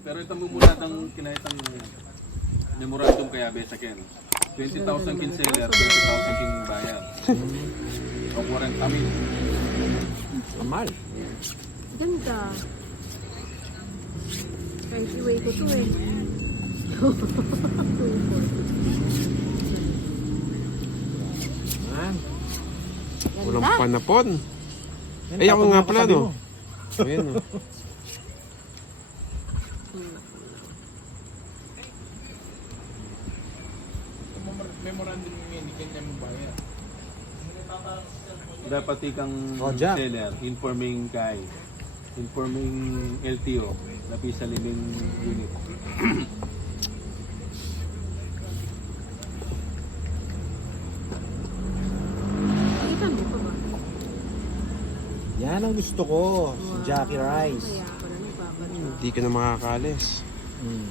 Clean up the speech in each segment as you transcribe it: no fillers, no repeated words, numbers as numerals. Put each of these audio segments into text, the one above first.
Pero ito mo muna itang kinahitang memorandum kaya Besaken. 20,000 kin seller, 20,000 kin bayar. O 40,000. Amal. Ganda. Kahit iway ko to eh. Man. Walang Ganda. panapon. Yan, Ay, ako tapos nga na pala, kasabi no? mo. Ayan, no? Memorandum yung hindi kanya mo bayar. Dapat ikang Oh, Jack. seller, informing kay, informing LTO, lapi sa living unit. Kita mo pa ba? Yan ang gusto ko. Si Jackie Rice. Kaya ako na nagbabato. Hindi ka na makakalis. Mm.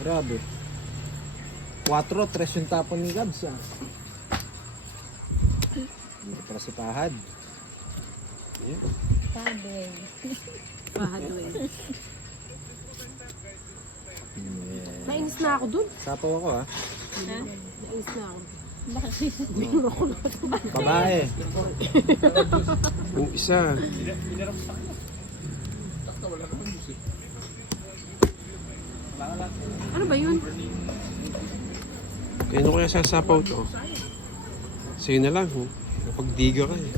Grabe. 4-3 yung tapon ni Gabs ah. Hindi para si Pahad. Pahadway. Yeah. Nainis na ako dun. Sapaw ako ah. Nainis na ako. Babae. Yung isa. Ano ba yun? Kaya kaya sasapaw to? Sa'yo na lang, oh. Napagdiga ka eh.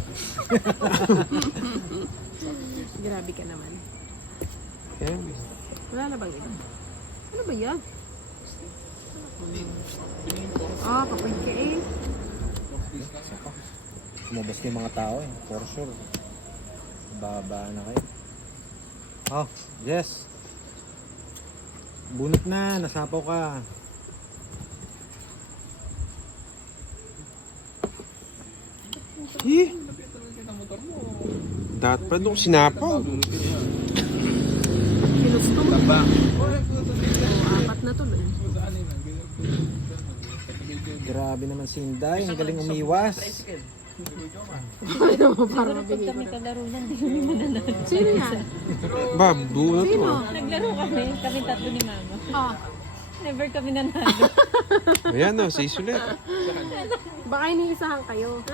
Grabe ka naman. Ayan. Wala na bang iba? Ano ba yan? Ah, papoint ka eh. Lumabas na yung mga tao eh. For sure. Baba na kayo. Oh, yes. Bunot na. Nasapaw ka. Eh. Dapat pa doon sinapaw. Pinusto mo. Taba. Apat na to eh. Grabe naman si Inday. Ang galing umiwas. Ano mo para mabigay ko na. Naglarunan, di kami mananalo. Sino yan? Ba, buo na to. Sino? Naglaro kami tatlo ni Mama. Ah, Never kami nanalo. Ayan, no, sa isulit. baka iniisahan kayo.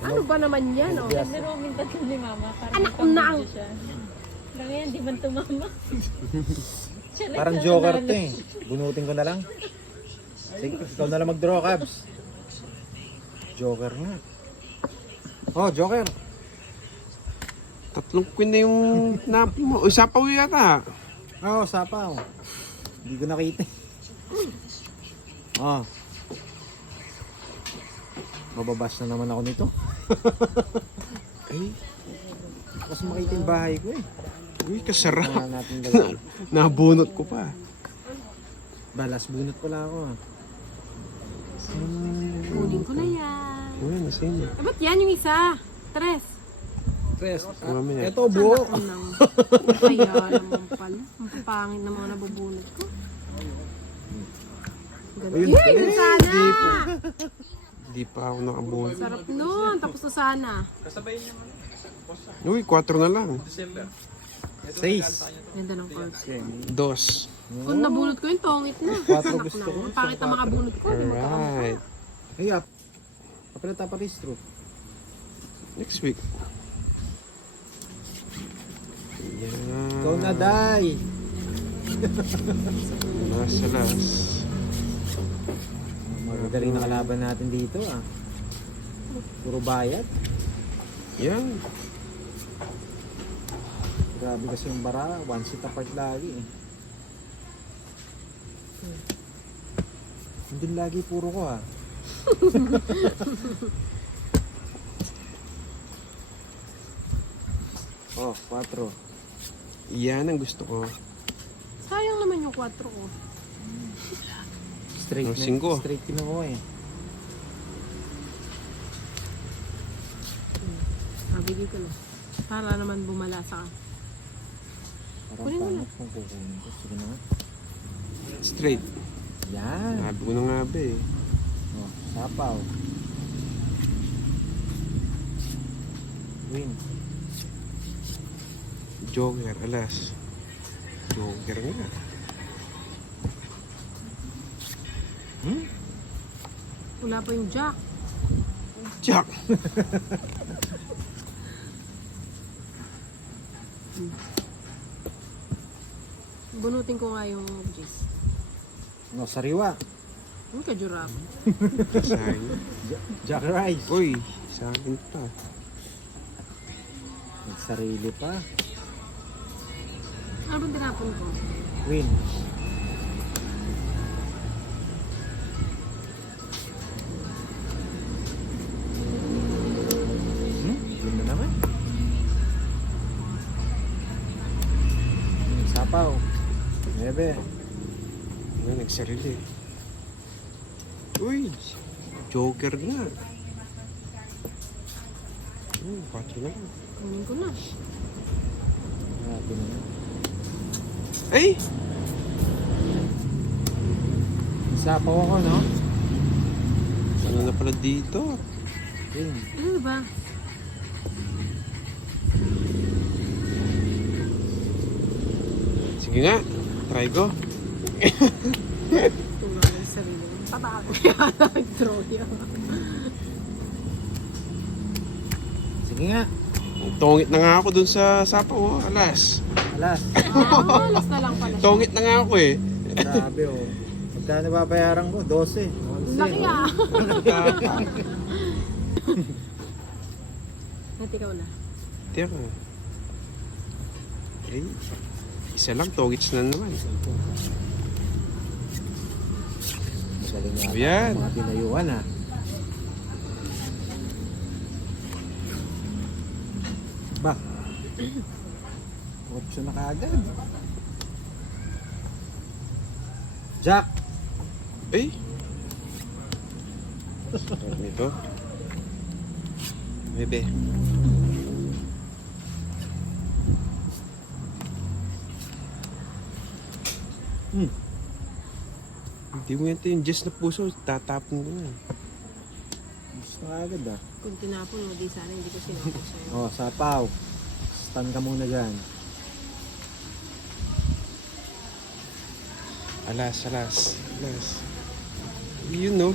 Ano ba naman yan? Oh? Naglaro kami tatlo ni Mama. Anak ko na ang- siya. Lang yan, di man tumama. Siya lang Parang siya joker nanalo. to eh. Bunutin ko na lang. Sige, ikaw na lang mag-draw, Cabs. Joker nga. Oh, Joker. Tatlong queen na yung napo mo. O, sapaw yata. Oh, sapaw. Hindi ko nakita. Oh. Mababas na naman ako nito. Ay, Kasi makita yung bahay ko eh. uy, kasarap. Kailangan natin gawin. Nabunot ko pa. Balas bunot pala ako ah. Kunin ko na yan. Ayan, nasa inyo. Eh, ba't yan yung isa? Tres. Tres. Mamaya. Ito buo. Anak ko nang. Kaya naman pala. Ang papangit na mga nabubunot ko. Ganun. Ayun, Yay! Yun sana! Hindi pa ako nakabunot. Sarap nun. Tapos na sana. Uy, 4 na lang. 6. Ganda ng cards. Dos. Kung nabunot ko yun, tongit na. Quatro Anak gusto ko. na. Ang pangit ang mga bunot ko. Di mo ka Alright. Hey up. Kapalata pa restro. Next week. Yan. Ikaw na, Day. Nasa last. Magagaling na kalaban natin dito ah. Puro bayad. Yan. Grabe kasi yung bara. One seat apart lagi eh. Hindi lagi puro ko ah. Oh, 4. Yan ang gusto ko. Sayang naman yung 4 ko. Straight Ang na. singko. Straight kinuha eh. Mabigay ko na. Para naman bumalasa ka. Parang Kunin mo na. pangit kung kukunin ko. Sige na nga. Straight. Yan. Nabi ko na nga ba eh. Oh, sapaw. Win. Joker, alas. Joker nga. Wala pa yung jack. Jack! Bunutin ko nga yung G's. No, sariwa. Ang kajurap. Kasay. Jack Rice. Uy, sa akin pa. Nagsarili pa. Ano bang tinapon ko? Win. Yun na naman. Sapaw. Nebe. Ano, nagsarili. Uy, Joker nga. 4 na lang. Kunin ko na. Grabe naman. Ay! Sapaw ako, no? Ano na pala dito? Win. Ano ba? Sige nga, try ko. Tunga yung sarili. Tatakot kaya nag-draw yun. Sige nga. Tongit na nga ako dun sa sapaw, alas. Alas. Alas na lang pala siya. Tongit na nga ako eh. Grabe, oh. Magkano babayaran ko? 12. 11. Laki ah. Taka. At ikaw na. Teka. Eh, isa lang, tongits na naman. Magaling nga. Ayan. Mga dinayuan, ha. Ba? 8 na kaagad. Jack! Eh? Ito. Bebe. Hindi mo yan yung Jess na puso, tatapon ko na. Gusto na kaagad, ha. Kung tinapon mo, di sana hindi ko sinapon sa'yo. Oh, sapaw. Stand ka muna dyan. Alas. Yun, no?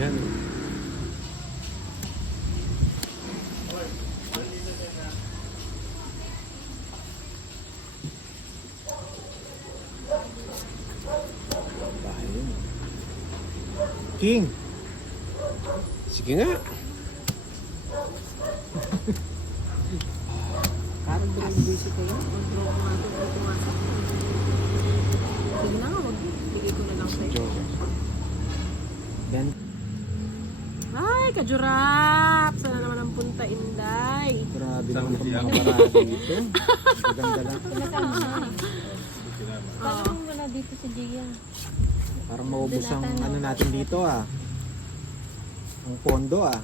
Ayan, no? Bahay yun. King! Sige nga. Parang busy kayo. Control ko nga ito. Ito nga sa sige na nga, wag mo. Bigay ko na lang sa'yo. Joker. Ben. Ay, kajurap! Sana naman ang punta, Inday. Grabe Saan naman ba itong siya? mga parada dito. Maganda lang. Kala mo wala dito si Gia. Parang maubos ang ano natin dito, ah. Ang pondo, ah.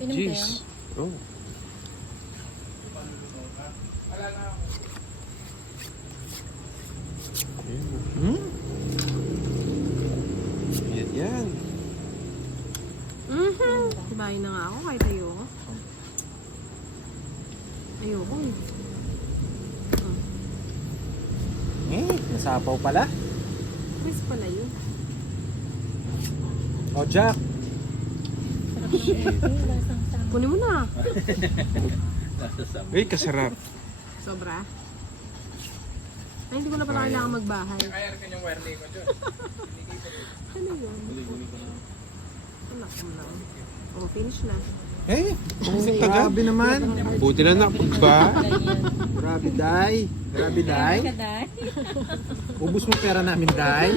Inom kayo? Jeez. Oh. Ayan. Yan. Bahay na nga ako kahit ayoko. Ayoko eh. Nasapaw pala. Chris pala yun. Oh, Jack. Sarap ng coffee, lasang tama. Kunin mo na. Ay, kasarap. Sobra. Ay, hindi ko na pala kailangan magbahay. Kaya rin yung wireless ko dyan. Ano yun? Wala ko lang. Oh, finish na. Eh, grabe naman. Buti na nakba. Grabe, Day. Grabe, Day. Kaday. Ubus mo pera namin, Day.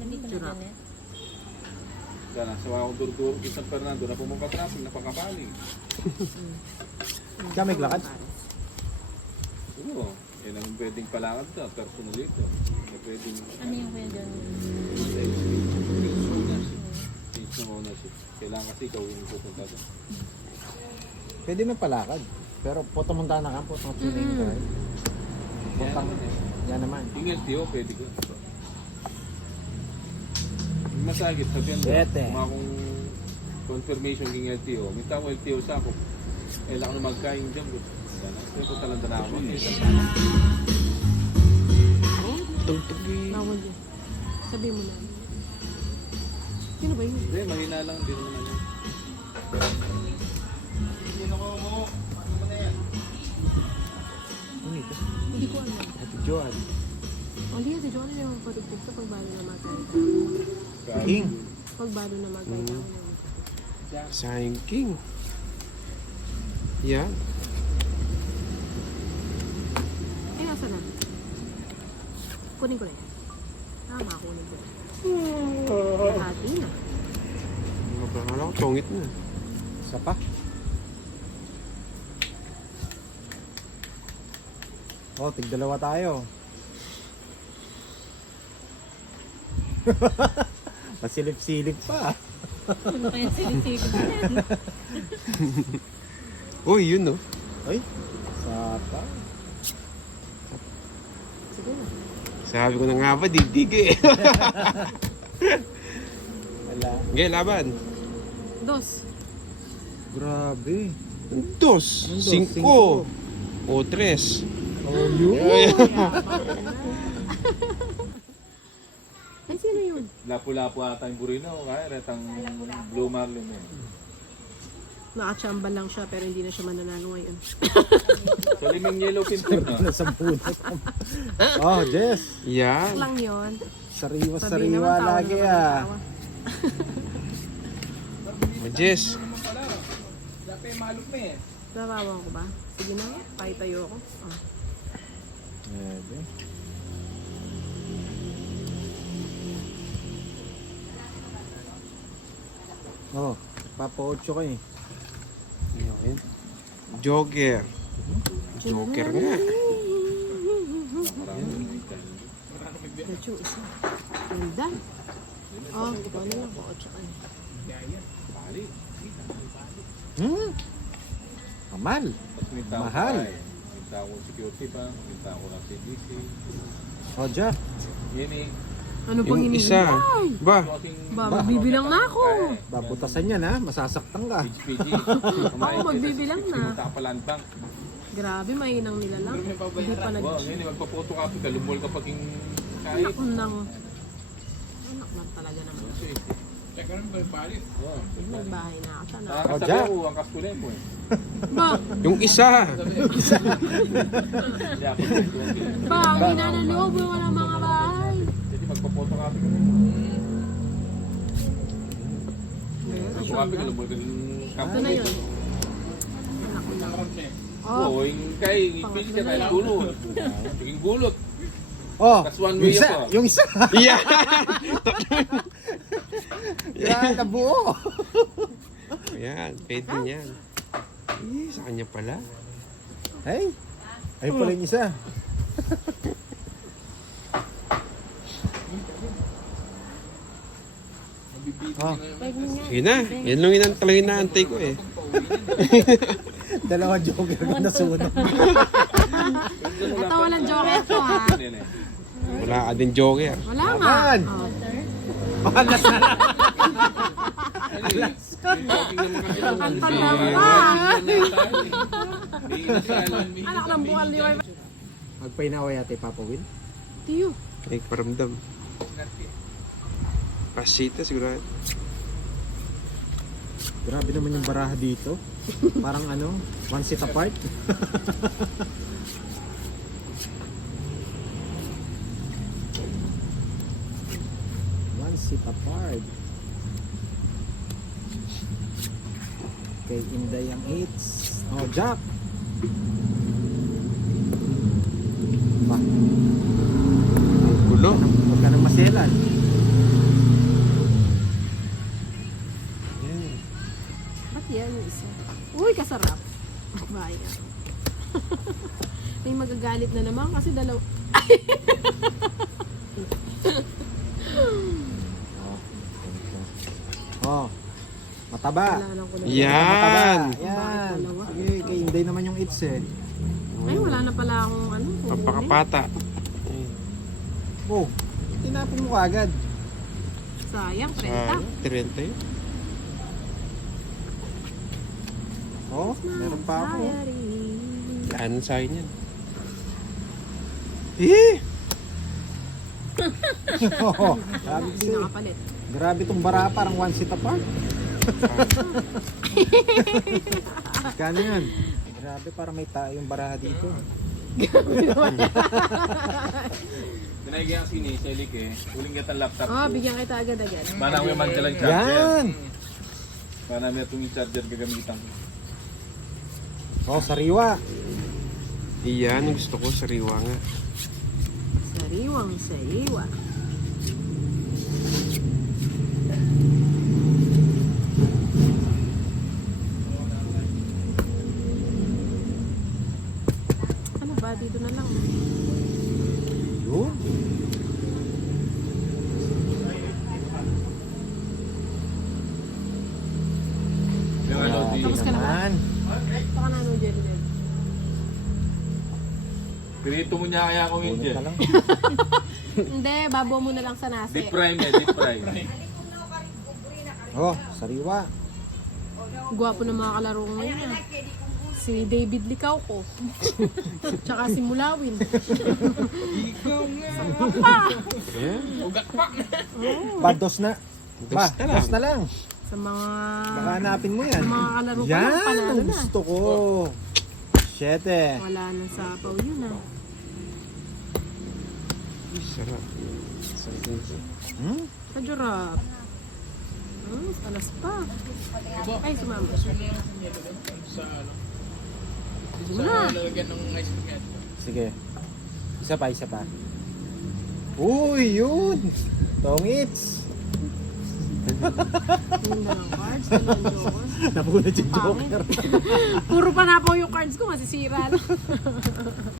Nandito na Janet. Sana, sa mga durdur, isang Fernando na pumapatrapin, napakapaling. Ikaw may lakad. Oo. Yan ang pwedeng palakad ka, personal ito. Pwedeng Ano yung kuya dyan? change ng ownership. Kailangan kasi ikaw yung pupunta doon. Pwede na palakad. Pero puto munta na ka, puto tuning ka. Puntang, yan naman. Yung LTO, pwede ko. Yung masagit, sabihan mo, Sete. kumakong confirmation king LTO. Minta ko LTO sa ako. Kailangan na magkain dyan. Kaya ko talaga na ako. Tugtog eh. Bawal yun. Sabi mo na. Sino ba yun? Hindi, mahina lang. Hindi naman ano. Ano ito? Hindi ko alam. Ate Joan. Hindi, si John na yung patugtog sa pagbalo na magkaya. King. Pagbalo na magkaya. Sayang king. Yan. Eh, nasa na? Kunin ko na yan. Tama, kunin ko na. Hati na. Akala ko tongit na. Isa pa. Oh, tig-dalawa tayo. Masilip-silip pa. Ano kaya sinisipin na yan? Uy, yun no. Ay, sapa. Sige na. Sabi ko na nga ba, didig eh. Wala. Okay, laban. Dos. Grabe. Dos. Dos, 5. cinco. O 3. Oh, yun. Ay, sino yun? Lapu-lapu ata yung burino. Kaya retang blue marlin mo. Nakachamba lang siya pero hindi na siya mananalo ngayon. So, limang yellow pin po na. Nasa bunot. Oh, Jess. Yan. lang yun. Sabi Sariwa-sariwa naman, tao lagi na naman ah. ang tawa. Jess. Pala, dapat malok na eh. Sabawan ko ba? Sige na, kahit tayo ako. Oh. Grabe. Oh, Papa 8 ka eh. Yan. Joker. Joker nga. Medyo isa. Ganda. Oh, ikaw na lang po. 8 ka na. Kamal. Tapos minta ko Mahal. kay. Minta ko security pa. Minta ko ng CDC. Oh, Jack. Yini. Ano pang Yung hinihintay? isa. Ba? Ba, magbibilang na ako. Babutasan yan ha. Masasaktan ka. HPG. Ako magbibilang na. Minta ka pa land bank. Grabe, mainang nila lang. Hindi pa nag... Wow, ngayon magpa-photocopy ka. Lumol ka pag yung kahit. Anak nang... Anak lang talaga naman. Check ka rin ba yung balik? May bahay na ako. Sana. Nakakasabi Jack. ako ang kaskulay mo eh. Ba, Yung isa. Hindi ako nagtuwagi. ba, ang ina ng loob yung ng mga bahay. Jadi magpa-photocopy ka. Photocopy ka. Lumol ka yung Ito na yun. Anak ko lang. Oh, Oo, yung kay HPG ka kahit gulot. Yung gulot. Oh, That's one yung way isa. ako. Yung isa. Yan. Yan, kabuo. Yan. Pwede yan. Eh, sa kanya pala. Ay, ay pala yung isa. Oh, Yun na. Yan lang yun talaga inaantay ko eh. dalawa joker na nasunod. ito walang joker to ha. Wala ka din joker. Wala nga. Laban. Oh. Alas na. Ang pagdamba. Anak ng buwan ni Wife. Magpainaway ate Papa Will. Tiyo. Ay, paramdam. Pasita siguro. Grabe naman yung baraha dito. Parang ano, one seat apart. One seat apart. Kay Inday ang hits. Oh, Jack. Ba, Gulo. huwag ka nang maselan. Yan. Ba't yan yung isa? Uy, kasarap. Baya. May magagalit na naman kasi dalawa. Oh, mataba. Wala lang ko na. Yan. Yan. Sige, kay Inday naman yung hits eh. Ay, wala na pala akong ano. kukunin. Papakapata. Oh, tinapon mo agad. Sayang, 30. Ah, 30. Oh, meron pa ako. Ano sa akin yan? Eh! Oh, grabe Hindi kasi. nakapalit. Grabe tong bara, parang one seat apart. Kano yan? Grabe, parang may tayo yung baraha dito. Pinagigyan kasi ni Selik eh. Uling kita laptop Oh, ko. bigyan kita agad-agad. Mana may man lang charger. Yan! Mana may itong charger gagamitan ko. Oh, sariwa. Iyan, ang gusto ko, sariwa nga. Sariwang sariwa. Ano ba? Dito na lang. Yun. Yung ano, di. Tapos ka na ba? Naman. Baka na ano dyan din. Pinito mo niya kaya akong Bunot Indian. na lang. Hindi, babo mo na lang sa nasi. Deep fry me, deep fry. Oh, sariwa. Gwapo ng mga kalaro ko ngayon ah. Si David Licauco. Tsaka si Mulawin. Ugat pa. Ba, dos na. Ba, Dos na lang. dos na lang. Sa mga... Baka hanapin mo yan. Sa mga kalaro ko lang, Yan, panalo ang na. gusto ko. Siyete. Wala na sa paw yun ah. Ay, sarap. Hmm? Kajurap. Alas pa. Ay, sumama. Sa ano. Sige Sa na. lalagyan ng ice cream yan. Sige. Isa pa, isa pa. Uy, yun! Tongits! Yun na lang cards. Dalawang joker. Napunod yung Pangit. joker. Puro pa na po yung cards ko, masisira na.